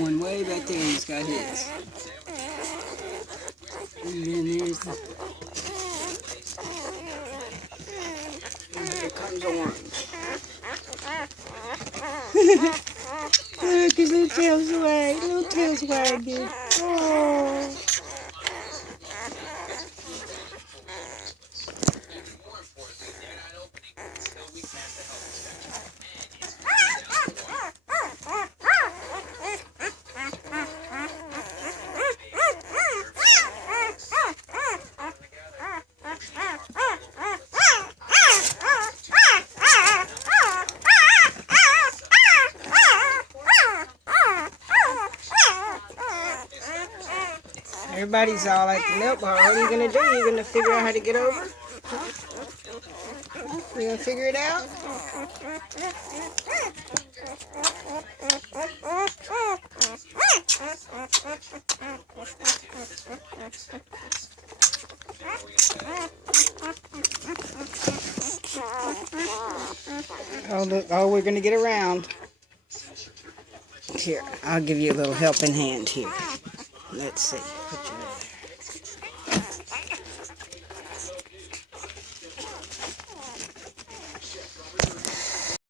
One way back there, he's got his. And then there's the. Here comes orange. Look, his little tail's wagging. Little tail's wagging. Oh. Everybody's all at the milk bar. What are you going to do? You're going to figure out how to get over? You going to figure it out? Oh, look. Oh, we're going to get around. Here, I'll give you a little helping hand here. Let's see.